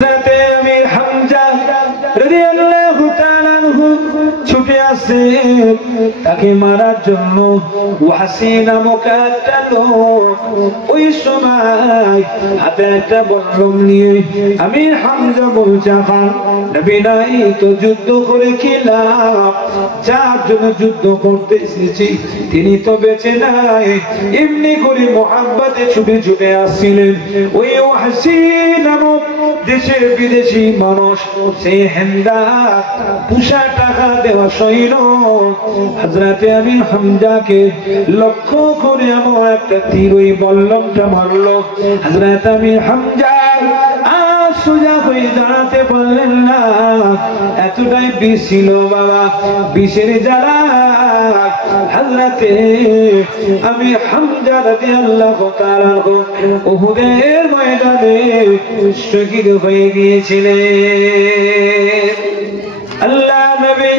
আমির হামজা রাদিয়াল্লাহু তাআলা আনহু ছুটে আসে তাকে মারার জন্য। ওয়াসিনা মুকাদ্দাম ওই সময় হাতে একটা বল্লম নিয়ে আমির হামজা বলছে, খান নবী নাই তো যুদ্ধ করে কি লাভ? যার জন্য যুদ্ধ করতে এসেছি তিনি তো বেঁচে নাই। এমনি করে মুহাব্বতে ছুটে ছুটে আসছিলেন। ওই ওয়াসিনা দেশের বিদেশি মানুষ সেই হেন্দা পুষা টাকা দেওয়া সৈন্য হযরতে আমির হামজাকে লক্ষ্য করে এমন একটা তীর ওই বল্লমটা মারলো। হযরত আমির হামজা আর সোজা হয়ে দাঁড়াতে পারলেন না, এতটাই বিষ ছিল বাবা। বিষের জ্বালা হযরতে আমির হামজা রাদিয়াল্লাহু তাআলা উহুদের ময়দানে শহীদ হয়ে গিয়েছিলেন। আল্লাহ নবী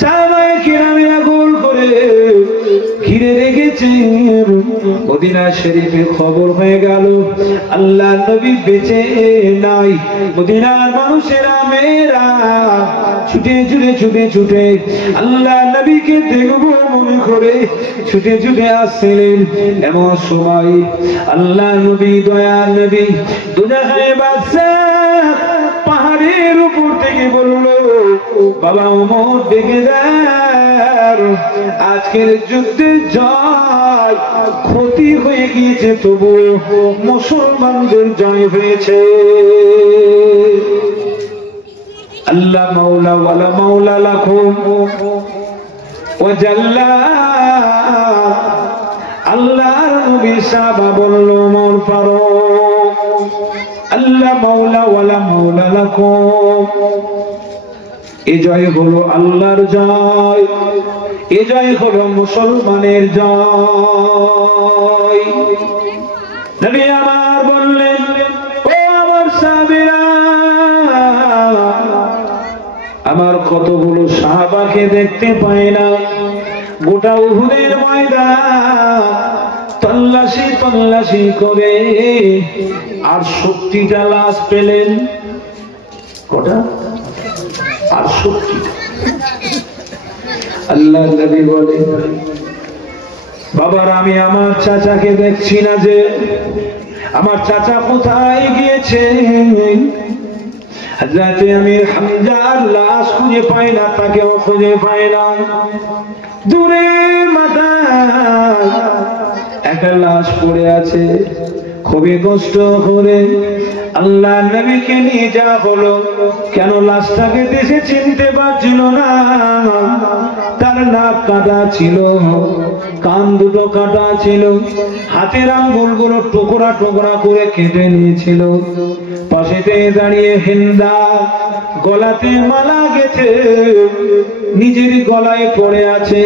সাহাবায়ে কিরামেরা গোল করে ঘিরে রেখেছেন। মদিনা শরীফে খবর হয়ে গেল আল্লাহ নবী বেঁচে নাই। মদিনার মানুষেরা মেয়েরা ছুটে ছুটে ছুটে ছুটে আল্লাহ নবীকে দেখবো মনে করে ছুটে ছুটে আসছিলেন। এমন সময় আল্লাহ নবী দয়ার নবী দুজাহানের বাদশাহ পাহাড়ের উপর থেকে বলল, বাবা ওমর ডেকে দেন, আজকের যুদ্ধে জয় ক্ষতি হয়ে গিয়েছে তবু মুসলমানদের জয় হয়েছে। আল্লাহ মাওলা ওয়ালা মাওলা লাকুম ওয়াজাল্লা। আল্লাহর নবী সাহাবা বলল, ওমর ফারুক আল্লাহ মাওলা ওয়ালা মাওলা লাকুম। এ জয় হলো আল্লাহর জয়, এ জয় হলো মুসলমানের জয়। নবী আমার বললেন, ও আমার সাহাবীরা, আমার কতগুলো সাহাবাকে দেখতে পাই না। গোটা উহুদের ময়দান তল্লাশি তল্লাশি করে আর 70টা লাশ পেলেন। কটা? আর 70। আল্লাহ নবী বলে, বাবার আমি আমার চাচাকে দেখছি না, যে আমার চাচা কোথায় গিয়েছে? হযরতে আমির হামজার লাশ খুঁজে পায় না, তাকেও খুঁজে পায় না। দূরে মাথায় একটা লাশ পড়ে আছে। খুবই কষ্ট করে আল্লাহ নবীকে নিয়ে যাওয়া হলো। কেন? লাশটাকে দেশে চিনতে পারছিল না। তার নাক কাটা ছিল, কান দুটো কাটা ছিল, হাতের আঙ্গুলগুলো টুকরা টুকরা করে কেটে নিয়েছিল। পাশেতে দাঁড়িয়ে হিন্দা গলাতে মালা গেঁথে নিজের গলায় পড়ে আছে।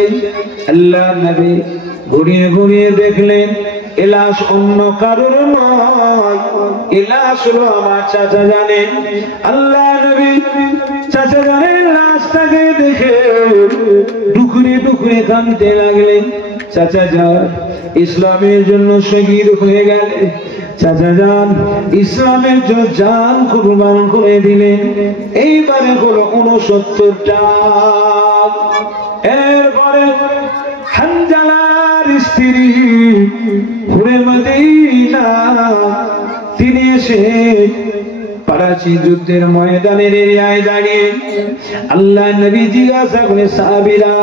আল্লাহ নবী ঘুরিয়ে ঘুরিয়ে দেখলেন এ লাশ অন্য কারোর নয়, এ লাশ হলো আমার চাচা জানেন। আল্লাহ নবী চাচা জানেন লাশটাকে দেখে ডুকরে ডুকরে কাঁদতে লাগলেন। চাচা যান ইসলামের জন্য শহীদ হয়ে গেলেন, চাচা যান ইসলামের জন্য জান কুরবান করে দিলেন। এইবারে হলো 69টা। এরপরে হানজালার স্ত্রী হুরে মদিনা তিনি এসে পারাচি যুদ্ধের ময়দানের এরিয়ায় দাঁড়িয়ে আল্লাহ নবী জিজ্ঞাসা করে, সাহাবীরা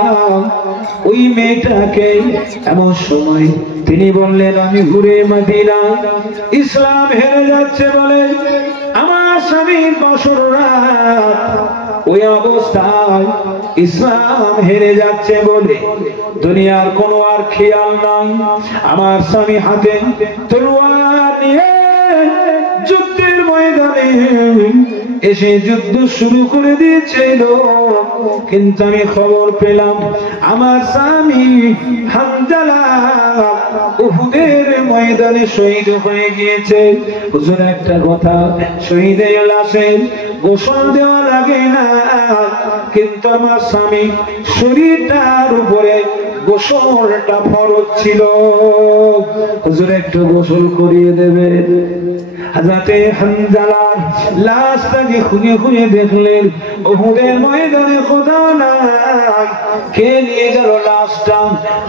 ওই মেয়েটাকে? এমন সময় তিনি বললেন, আমি হুরে মদিনা, ইসলাম হেরে যাচ্ছে বলে আমার স্বামীর বছর রাত ওই অবস্থায় ইসলাম হেরে যাচ্ছে বলে দুনিয়ার কোনো আর খেয়াল নাই। আমার স্বামী হাতে তলোয়ার নিয়ে যুদ্ধের ময়দানে এসে যুদ্ধ শুরু করে দিয়েছিল, কিন্তু আমি খবর পেলাম আমার স্বামী হানজালা উহুদের ময়দানে শহীদ হয়ে গিয়েছে। হুজুর একটা কথা, শহীদের লাশে গোসল দেওয়া লাগে না, কিন্তু আমার স্বামী শরীরটার উপরে গোসলটা ফরজ ছিল। হুজুর একটু গোসল করিয়ে দেবে। হযরতে হানজালার লাশটাকে খুঁজে খুঁজে দেখলেন উহুদের ময়দানে খোদা নাই, কে নিয়ে গেল লাশটা?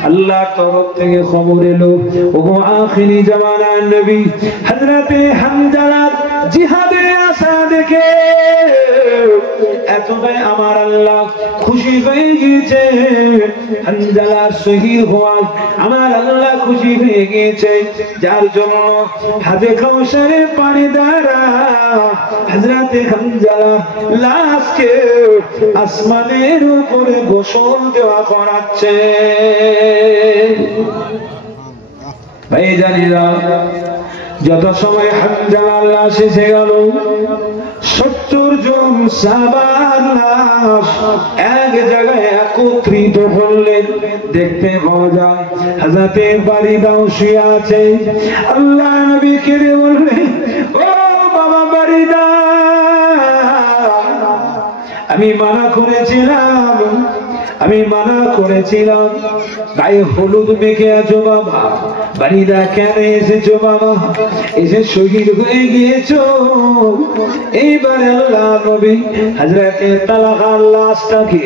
আল্লাহর তরফ থেকে খবর এলো ওগো আখিরি জামানার নবী হযরতে হানজালার জিহাদে আসা দেখে এতটাই আমার আল্লাহ খুশি হয়ে গিয়েছে, হানজালার শহীদ হওয়ার আমার আল্লাহ খুশি হয়ে গিয়েছে, যার জন্য হাজে কাউসারের পানি দ্বারা হযরতে হানজালা লাশকে আসমানের উপরে গোসল দেওয়া করাচ্ছে। ভাইজানেরা, যত সময় হানজালার লাশ এসে গেল 70 জন সাহাবার লাশ এক জায়গায় একত্রিত করলেন। দেখতে পাওয়া যায় হযরতে বারিদাও শুয়ে আছে। আল্লাহ নবীকে বললেন, ও বাবা বারিদা, আমি মানা করেছিলাম গায়ে হলুদ মেখে আছো বাবা। বারিদা, কেন এসেছো বাবা? এসে শহীদ হয়ে গিয়েছো। এইবার আল্লাহ নবী হযরতে তালহার লাশটাকে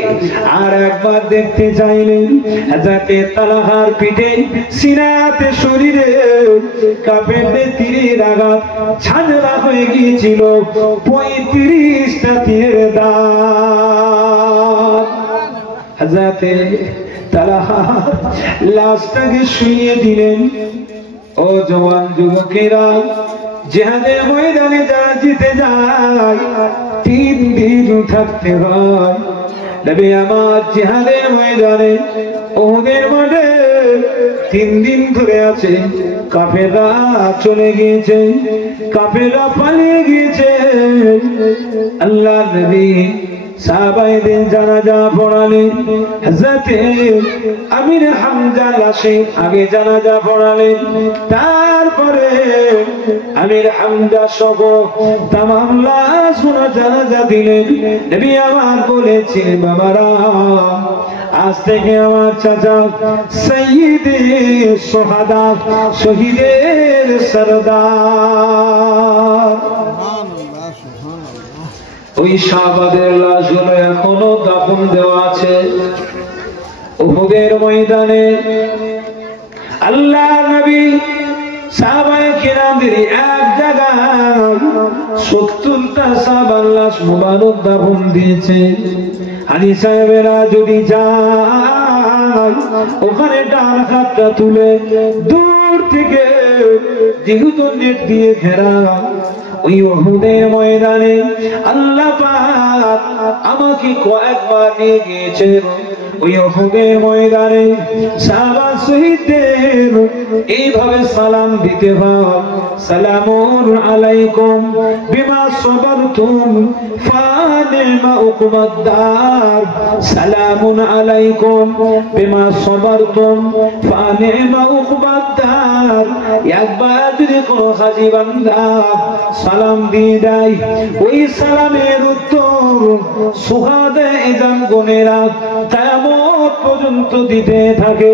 আর একবার দেখতে চাইলেন। হযরতে তালহার পিঠে, সিনাতে, শরীরে কাফেরদের তীরের আঘাত ছাঁচড়া হয়ে গিয়েছিল 35টা তীরের দাগ। হযরতে তালহা লাশটাকে শুইয়ে দিলেন। ও জওয়ান যুবকেরা, জিহাদের ময়দানে যারা জিতে যায় 3 দিন থাকতে হয়। নবী আমার জিহাদের ময়দানে উহুদের মাঠে 3 দিন ধরে আছে। কাফেররা চলে গিয়েছে, কাফেররা পালিয়ে গিয়েছে। আল্লাহ নবী সাহাবায়ে জানাজা পড়ালেন। হযরতে আমির হামজা লাশে আগে জানাজা পড়ালেন, তারপরে আমির হামজা সহ তামাম লাশগুলো জানাজা দিলেন। নবী আমার বলেছিলেন, বাবারা, আজ থেকে আমার চাচা সাইয়্যিদে সোহাদা, শহীদের সরদার, ওই সাহাবাদের লাশগুলো এখনো দাফন দেওয়া আছে উহুদের ময়দানে। আল্লাহ নবী সাহাবায়ে কিরামদের এক জায়গায় 70টা সাহাবার লাশ মুবারক দাফন দিয়েছে। হানি সাহেবেরা যদি যায় ওখানে ডান হাতটা তুলে দূর থেকে যেহেতু নেট দিয়ে ঘেরা ওই উহুদের ময়দানে আল্লাহ পাক আমাকে কয়েকবার নিয়ে গিয়েছেন। ওই উহুদের ময়দানে সাহাবা শহীদদের এইভাবে সালাম দিতে হয়, সালামুন আলাইকুম বিমা সাবারতুম ফানিমা উকবাদ্দার, সালামুন আলাইকুম বিমা সাবারতুম ফানিমা উকবাদ্দার। একবার যদি কোনো হাজী বান্দা সালাম দিয়ে দেয়, ওই সালামের উত্তর সুহাদে জামগণেরা কিয়ামত পর্যন্ত দিতে থাকে।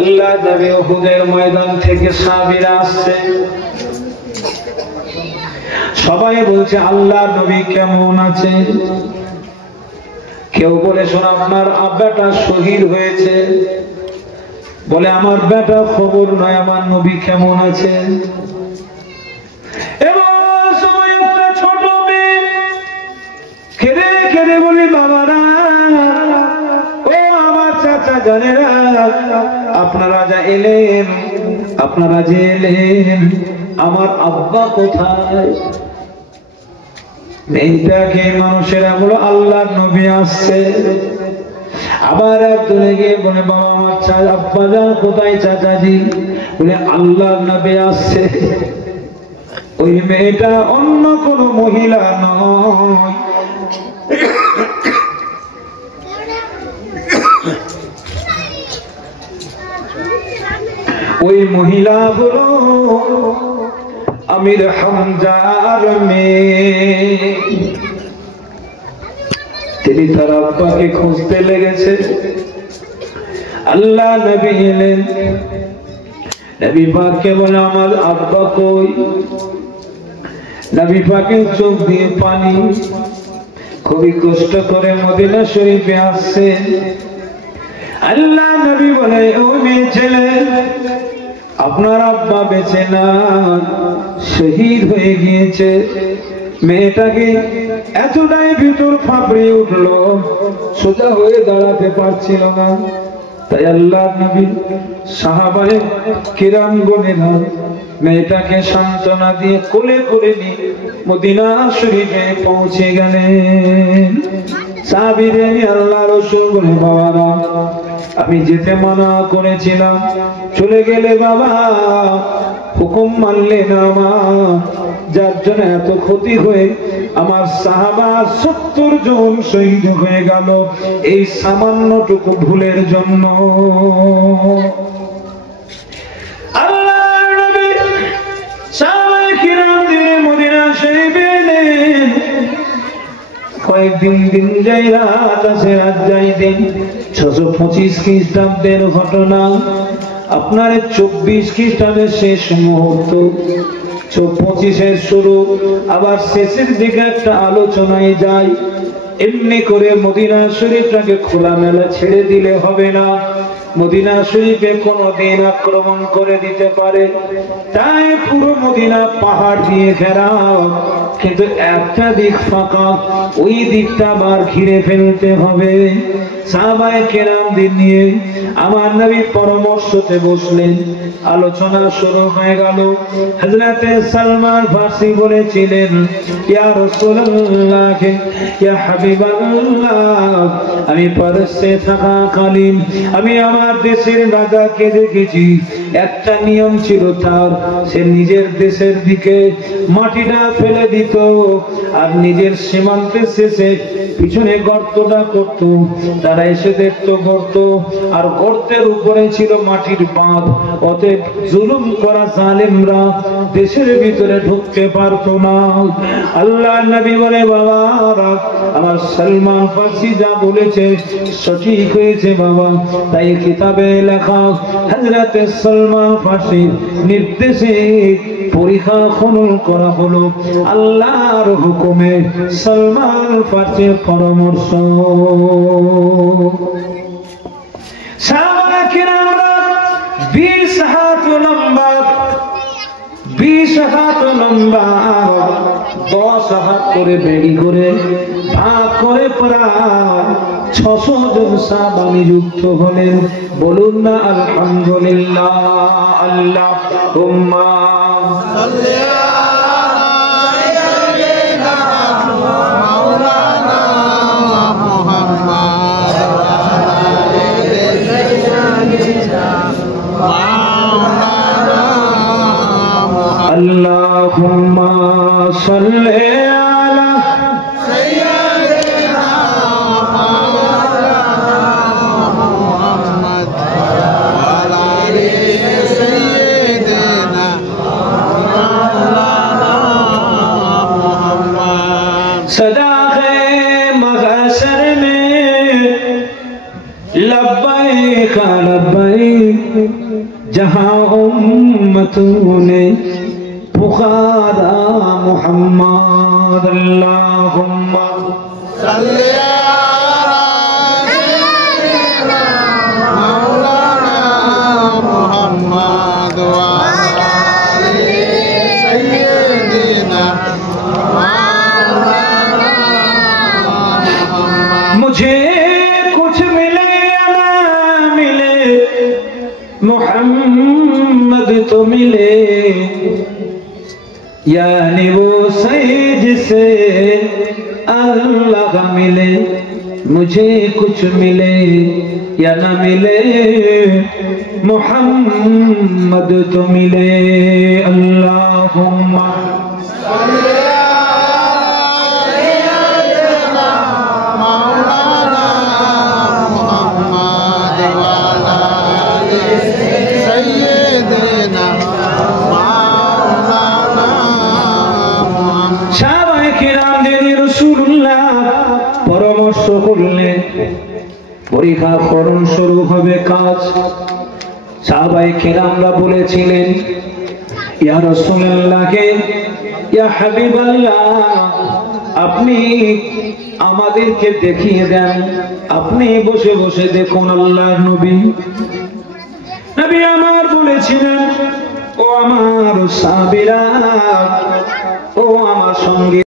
আল্লাহ নবী উহুদের ময়দান থেকে সাহাবীরা আসছে, সবাই বলছে আল্লাহ নবী কেমন আছে? কেউ বলে, শোনো, আপনার বেটা শহীদ হয়েছে। বলে, আমার বেটা খবর নয়, আমার নবী কেমন আছে? এবার সময় একটা ছোট মেয়ে কেঁদে কেঁদে বলি, বাবারা, ও আমার চাচা জানেরা, আপনারা যে এলেন আমার আব্বা কোথায়? মেয়েটাকে মানুষেরা বলো আল্লাহর নবী আসছে। আবার একজনে গিয়ে বলে, বাবা, আমার আব্বা যান কোথায় চাচাজি? বলে, আল্লাহর নবী আসছে। ওই মেয়েটা অন্য কোন মহিলা নয়, ওই মহিলা হলো আমির হামজার মেয়ে। তিনি তার আব্বাকে খুঁজতে লেগেছে। আল্লাহ নবী এলেন, নবী পাককে বলে আমার আব্বা কই? নবী পাকের চোখ দিয়ে পানি, খুবই কষ্ট করে মদিনা শরীফে আসছে। আল্লাহ নবী বলে ও মেয়ে ছেলে, আপনার আব্বা বেঁচে না, শহীদ হয়ে গিয়েছে। মেয়েটাকে এতটাই ভিতর ফাঁপড়ে উঠলো, সোজা হয়ে দাঁড়াতে পারছিল না। তাই আল্লাহ নবী সাহাবায়ে কিরাম গণেরা মেয়েটাকে সান্ত্বনা দিয়ে কোলে করে নিয়ে মদিনা শরীফে পৌঁছে গেলেন। সাহাবীরা আল্লাহ রাসূল বলে বাবারা, আমি যেতে মানা করেছিলাম, চলে গেলে বাবা, হুকুম মানলে না মা, যার জন্য এত ক্ষতি হয়ে আমার সাহাবা 70 জন শহীদ হয়ে গেল এই সামান্যটুকু ভুলের জন্য। আল্লাহর নবী সাহাবায়ে কিরাম দিয়ে মদিনা শরীফে এলেন। কয়েকদিন দিন যায় রাত আছে, রাত যায় দিন। 625 খ্রিস্টাব্দের ঘটনা, আপনার 24 খ্রিস্টাব্দের শেষ মুহূর্ত, 25-এর শুরু, আবার শেষের দিকে একটা আলোচনায় যায়। এমনি করে মদিনা শরীফটাকে খোলামেলা ছেড়ে দিলে হবে না, মদিনা শরীফে কোনদিন আক্রমণ করে দিতে পারে। তাই পুরো মদিনা পাহাড় দিয়ে ঘেরা, কিন্তু একটা দিক ফাঁকা, ওই দিকটা আবার ঘিরে ফেলতে হবে। সাহাবায়ে কেরামদের নিয়ে আমার নবী পরামর্শতে বসলেন, আলোচনা শুরু হয়ে গেল। হযরতে সালমান ফারসি বলেছিলেন, ইয়া রাসূলুল্লাহ, ইয়া হাবিবাল্লাহ, আমি পারস্যে থাকাকালীন আমি আমার দেশের রাজাকে দেখেছি, একটা নিয়ম ছিল তার, সে নিজের দেশের দিকে মাটিটা ফেলে দিত আর নিজের সীমান্তের শেষে পিছনে গর্তটা করত। তারা এসে দেখতো গর্ত, আর গর্তের উপরে ছিল মাটির বাঁধ, অতএব জুলুম করা জালেমরা দেশের ভিতরে ঢুকতে পারতো না। আল্লাহ নবী বলে বাবা, আমার সালমান ফারসি যা বলেছে সঠিক হয়েছে বাবা। তাই কিতাবে লেখা হযরতে সালমান ফারসির নির্দেশে পরীক্ষা খনন করা হলো, আল্লাহর হুকুমে সালমান ফারসির পরামর্শ। সাহাবায়ে কিরামরা 20 হাত লম্বা, 20 হাত লম্বা, 10 হাত করে বেড়ি করে ভাগ করে প্রায় 600 জন সাহাবা নিযুক্ত হলেন। বলুন না আলহামদুলিল্লাহ। আল্লাহুম্মা সাল্লি Allahumma salli ala sayyidina Muhammad wa ala ali sayyidina Muhammad sadaqe maghashar mein labbaik labbaik jahan ummatun ne पुकारा मुहम्मद। अल्लाहुम्मा सल्ली अला मौलाना मुहम्मद व अला आलि सय्यिदिना मुहम्मद। मुझे कुछ मिले या ना मिले, मुहम्मद तो मिले, यानी वो सही जिसे अल्लाह मिले। मुझे कुछ मिले या न मिले, मुहम्मद तो मिले। अल्लाहुम्मा सल्ली अला मौलाना मुहम्मद व अला आलि सय्यिदिना পরামর্শ করলেন। পরীক্ষা করণ শুরু হবে কাজ। সাহাবায়ে কেরামরা বলেছিলেন, ইয়া রাসূলুল্লাহ, ইয়া হাবিবাল্লাহ, আপনি আমাদেরকে দেখিয়ে দেন, আপনি বসে বসে দেখুন আল্লাহর নবী। নবী আমার বলেছিলেন, ও আমার সাহাবীরা, ও আমার সঙ্গে